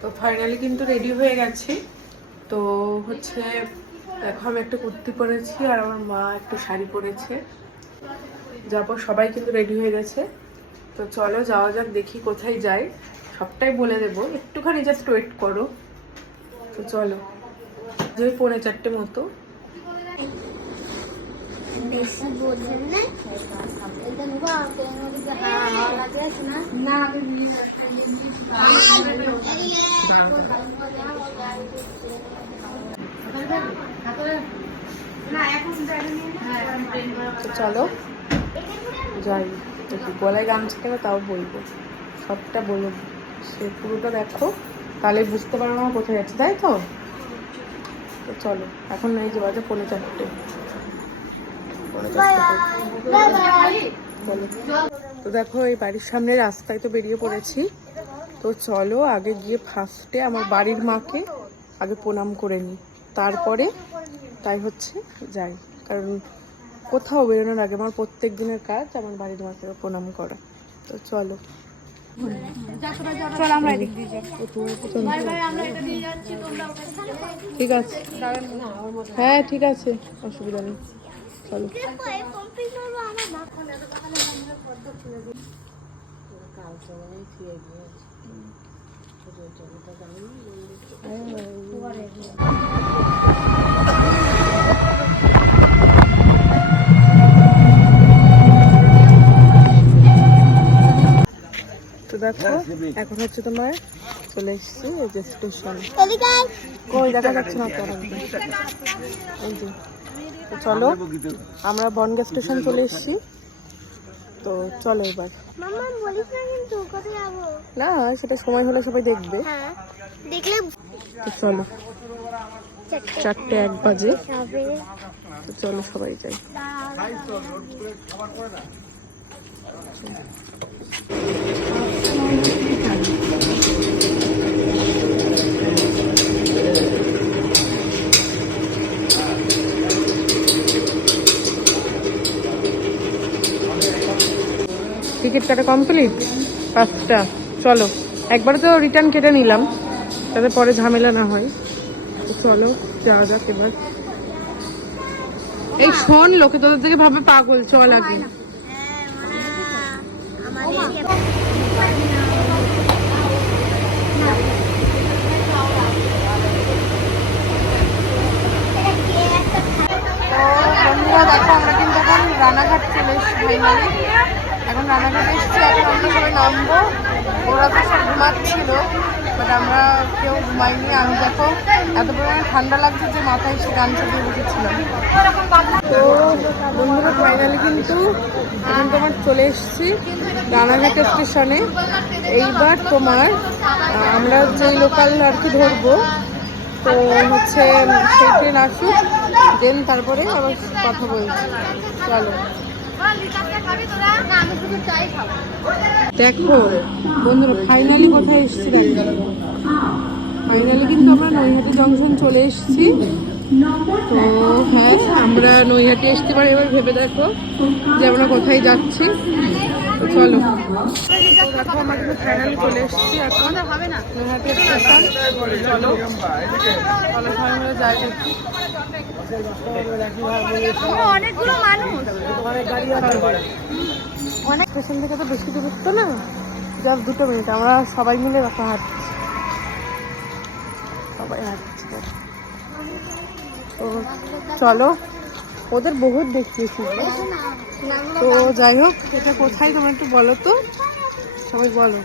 তো ফাইনালি কিন্তু রেডি হয়ে গেছি। তো হচ্ছে দেখো আমি একটা কুর্তি পরেছি আর আমার মা একটু শাড়ি পরেছে। যাবো, সবাই কিন্তু রেডি হয়ে গেছে। তো চলো যাওয়া যাক, দেখি কোথায় যাই, সবটাই বলে দেবো, একটুখানি জাস্ট ওয়েট করো। তো চলো, যে 4:45 মতো। তো চলো যাই, দেখি গলায় গামছা কেন তাও বলবো, সবটা বলবো, সে পুরোটা দেখো তাহলে বুঝতে পারবো না কোথায় যাচ্ছে, তাই তো? তো চলো, এখন এই যে বাজে 4:45। তো দেখো এই বাড়ির সামনে রাস্তায় তো বেরিয়ে পড়েছি। তো চলো আগে গিয়ে ফার্স্টে আমার বাড়ির মাকে আগে প্রণাম করে নিই, তারপরে তাই হচ্ছে যাই। কারণ কোথাও বেরোনোর আগে আমার প্রত্যেক দিনের কাজ আমার বাড়ির মাকে প্রণাম করা। তো চলো, ঠিক আছে, হ্যাঁ ঠিক আছে, অসুবিধা নেই, চলো। তো দেখো এখন হচ্ছে তোমার চলে এসেছি এই যে স্টেশন, কই দেখা যাচ্ছে না তো। এই যে, তো চলো আমরা বনগাঁ স্টেশন চলে এসেছি। তো চলো এবার, না সেটা সময় হলে সবাই দেখবে। তো চলো 4:01 বাজে, তো চলো সবাই যাই। টিকিট কাটা কমপ্লিট 5টা। চলো একবারে তো রিটার্ন কেটে নিলাম যাতে পরে ঝামেলা না হয়। তো চলো যাওয়া যাক এবার। এই শোন, লোকে তোদের থেকে ভাবে পাগল, চল আগে। বন্ধুরা দেখো আমরা কিন্তু এখন রানাঘাট চলে এসেছি ফাইনালি। এখন রানাঘাটে এসেছি, এখন আমরা সবাই নামবো। ওরা তো সব ঘুমাচ্ছিল, বাট আমরা কেউ ঘুমাইনি। আমি দেখো এত পরিমাণে ঠান্ডা লাগছে যে মাথায় এসে গামছা দিয়ে বসেছিলাম। তো বন্ধুরা ফাইনালি কিন্তু এখন তোমার চলে এসেছি রানাঘাট স্টেশনে। এইবার তোমার আমরা যে লোকাল আর কি ধরবো, তো হচ্ছে সেই ট্রেন আসুক, দেন তারপরে আবার কথা বলছি। চলো দেখো বন্ধুরা ফাইনালি কোথায় এসেছি, ফাইনালি কিন্তু আমরা নৈহাটি জংশন চলে এসেছি। তো হ্যাঁ আমরা নৈহাটি আসতে পারি। এবার ভেবে দেখো যে আমরা কোথায় যাচ্ছি। তো চলো দেখো আমরা কিন্তু ফাইনালি চলে এসেছি এখন নৈহাটি স্টেশন। চলো চলো সবাই মিলে যাই দেখি। অনেকগুলো মানুষ, অনেক স্টেশন থেকে তো বেশি দূরত্ব না, জাস্ট 2 মিনিট। আমরা সবাই মিলে রাখা হাঁটছি, সবাই হাঁটছি। তো চলো, ওদের বহুত দেখিয়েছি। তো যাই হোক, এটা কোথায় তোমরা একটু বলো তো, সবাই বলো।